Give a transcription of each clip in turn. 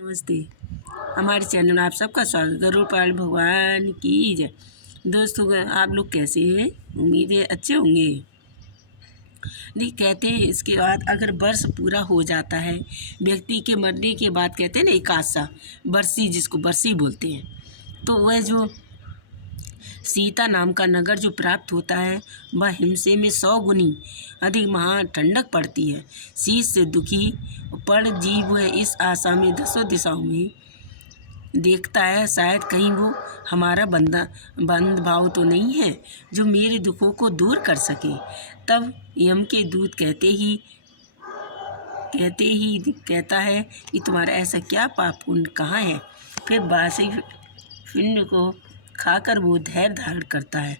नमस्ते। हमारे चैनल में आप सबका स्वागत। गरुड़ पुराण भगवान की जय। दोस्तों, आप लोग कैसे हैं? उम्मीद है अच्छे होंगे। नहीं, कहते हैं इसके बाद अगर वर्ष पूरा हो जाता है, व्यक्ति के मरने के बाद, कहते हैं ना एकादशा बरसी, जिसको बरसी बोलते हैं, तो वह जो सीता नाम का नगर जो प्राप्त होता है, वह हिमसे में 100 गुनी अधिक महा ठंडक पड़ती है। शीत से दुखी पड़ जीव है इस आशा में दसों दिशाओं में देखता है, शायद कहीं वो हमारा बंद भाव तो नहीं है जो मेरे दुखों को दूर कर सके। तब यम के दूत कहता है कि तुम्हारा ऐसा क्या पाप पुण्य कहाँ है। फिर बासी पिंड को खाकर वो धैर्य धारण करता है।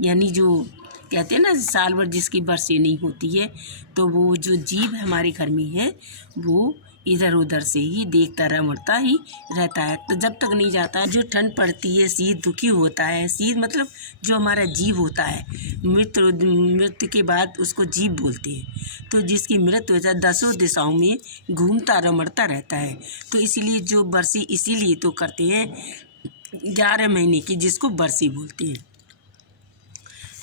यानी जो कहते हैं ना, साल भर जिसकी बरसी नहीं होती है, तो वो जो जीव हमारे घर में है वो इधर उधर से ही देखता रमता ही रहता है। तो जब तक नहीं जाता, जो ठंड पड़ती है, शीत दुखी होता है। शीत मतलब जो हमारा जीव होता है, मृत्यु के बाद उसको जीव बोलते हैं। तो जिसकी मृत्यु होता है, दसों दिशाओं में घूमता रमड़ता रहता है। तो इसीलिए जो बरसी इसीलिए तो करते हैं 11 महीने की, जिसको बरसी बोलते हैं।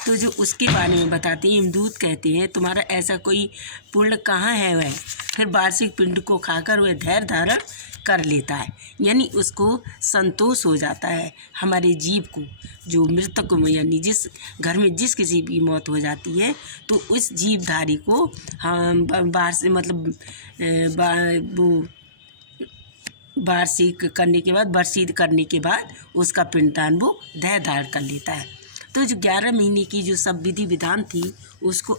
तो जो उसके बारे में बताते हैं, यमदूत कहते हैं तुम्हारा ऐसा कोई पुण्य कहाँ है। वह फिर वार्षिक पिंड को खाकर वह धैर्य धारण कर लेता है, यानी उसको संतोष हो जाता है। हमारे जीव को, जो मृतक को, यानी जिस घर में जिस किसी की मौत हो जाती है, तो उस जीवधारी को हम वार्षिक करने के बाद, बरसीत करने के बाद उसका पिंडदान वो धैर्य धारण कर लेता है। तो जो 11 महीने की जो सब विधि विधान थी, उसको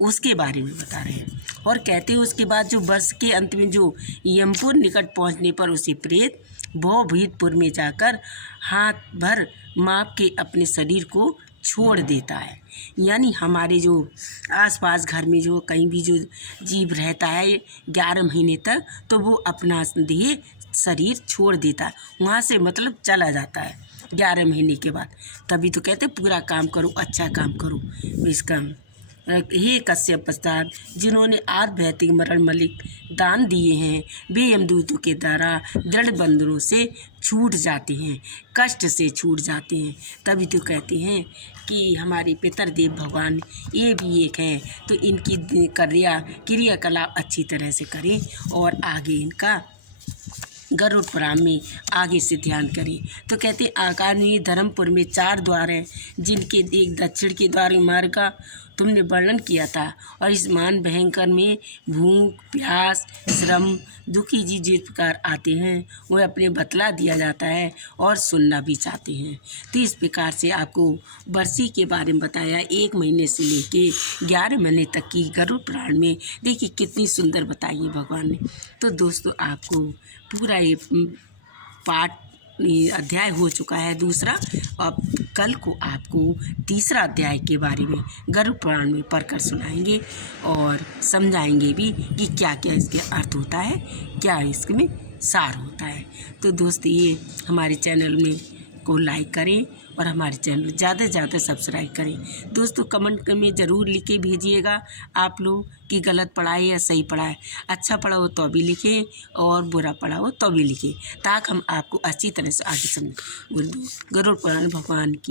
उसके बारे में बता रहे हैं। और कहते हैं उसके बाद जो वर्ष के अंत में जो यमपुर निकट पहुंचने पर उसे प्रेत भवभीतपुर में जाकर हाथ भर माप के अपने शरीर को छोड़ देता है। यानी हमारे जो आसपास घर में जो कहीं भी जो जीव रहता है 11 महीने तक, तो वो अपना देह शरीर छोड़ देता है, वहाँ से मतलब चला जाता है 11 महीने के बाद। तभी तो कहते पूरा काम करो, अच्छा काम करो। इसका हे कश्यप पश्चात जिन्होंने आद भैतिक मरण मलिक दान दिए हैं, वे यमदूतों के द्वारा दृढ़ बंधनों से छूट जाते हैं, कष्ट से छूट जाते हैं। तभी तो कहते हैं कि हमारे पितरदेव भगवान ये भी एक हैं, तो इनकी क्रियाकलाप अच्छी तरह से करें और आगे इनका गरुड़ पुराण में आगे से ध्यान करें। तो कहते हैं आकार में धर्मपुर में 4 द्वार हैं, जिनके एक दक्षिण के द्वार मार्ग का तुमने वर्णन किया था। और इस मान भयंकर में भूख प्यास श्रम दुखी जी जिस प्रकार आते हैं, वह अपने बतला दिया जाता है और सुनना भी चाहते हैं। तो इस प्रकार से आपको बरसी के बारे में बताया, 1 महीने से लेके 11 महीने तक की गरुड़ पुराण में। देखिए कितनी सुंदर बताई है भगवान ने। तो दोस्तों, आपको पूरा ये अध्याय हो चुका है दूसरा। अब कल को आपको तीसरा अध्याय के बारे में गरुड़ पुराण में पढ़कर सुनाएंगे और समझाएंगे भी कि क्या क्या इसके अर्थ होता है, क्या इसमें सार होता है। तो दोस्त, ये हमारे चैनल में को लाइक करें और हमारे चैनल ज़्यादा से ज़्यादा सब्सक्राइब करें। दोस्तों, कमेंट में ज़रूर लिख के भेजिएगा आप लोग कि गलत पढ़ा है या सही पढ़ा है। अच्छा पढ़ा हो तो भी लिखें और बुरा पढ़ा हो तो भी लिखें, ताकि हम आपको अच्छी तरह से आगे समझें। गरुड़ पुराण भगवान की